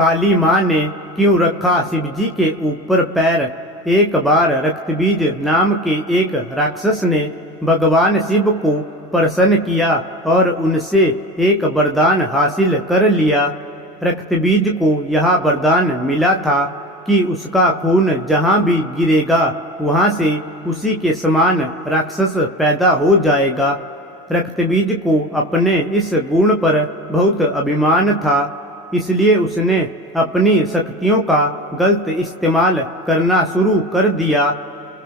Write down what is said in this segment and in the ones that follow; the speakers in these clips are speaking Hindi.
काली माँ ने क्यों रखा शिवजी के ऊपर पैर। एक बार रक्तबीज नाम के एक राक्षस ने भगवान शिव को प्रसन्न किया और उनसे एक वरदान हासिल कर लिया। रक्तबीज को यह वरदान मिला था कि उसका खून जहाँ भी गिरेगा वहाँ से उसी के समान राक्षस पैदा हो जाएगा। रक्तबीज को अपने इस गुण पर बहुत अभिमान था, इसलिए उसने अपनी शक्तियों का गलत इस्तेमाल करना शुरू कर दिया।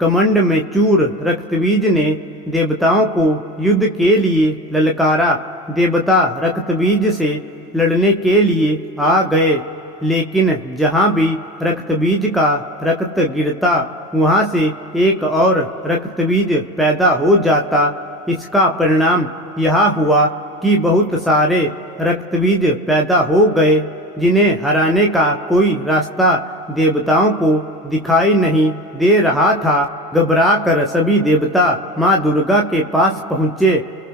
कमंड में चूर रक्तबीज ने देवताओं को युद्ध के लिए ललकारा। देवता रक्तबीज से लड़ने के लिए आ गए, लेकिन जहाँ भी रक्तबीज का रक्त गिरता वहाँ से एक और रक्तबीज पैदा हो जाता। इसका परिणाम यह हुआ कि बहुत सारे रक्तबीज पैदा हो गए, जिन्हें हराने का कोई रास्ता देवताओं को दिखाई नहीं दे रहा था। घबराकर सभी देवता माँ दुर्गा के पास पहुँचे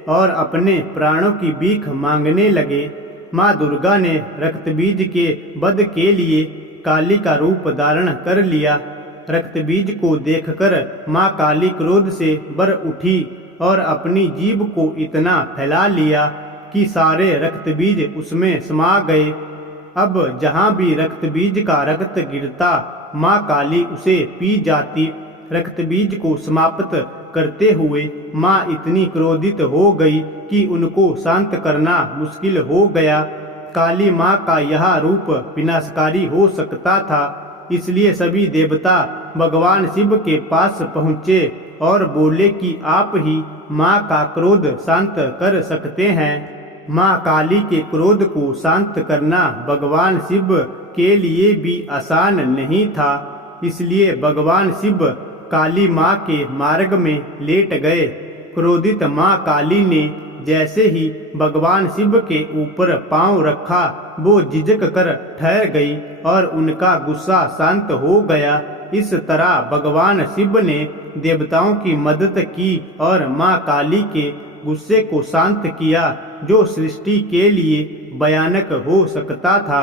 और अपने प्राणों की भीख मांगने लगे। माँ दुर्गा ने रक्तबीज के वध के लिए काली का रूप धारण कर लिया। रक्तबीज को देखकर माँ काली क्रोध से बर उठी और अपनी जीभ को इतना फैला लिया कि सारे रक्तबीज उसमें समा गए। अब जहाँ भी रक्तबीज का रक्त गिरता माँ काली उसे पी जाती। रक्तबीज को समाप्त करते हुए माँ इतनी क्रोधित हो गई कि उनको शांत करना मुश्किल हो गया। काली माँ का यह रूप विनाशकारी हो सकता था, इसलिए सभी देवता भगवान शिव के पास पहुँचे और बोले कि आप ही माँ का क्रोध शांत कर सकते हैं। माँ काली के क्रोध को शांत करना भगवान शिव के लिए भी आसान नहीं था, इसलिए भगवान शिव काली माँ के मार्ग में लेट गए। क्रोधित माँ काली ने जैसे ही भगवान शिव के ऊपर पांव रखा वो झिझक कर ठहर गई और उनका गुस्सा शांत हो गया। इस तरह भगवान शिव ने देवताओं की मदद की और माँ काली के गुस्से को शांत किया, जो सृष्टि के लिए भयानक हो सकता था।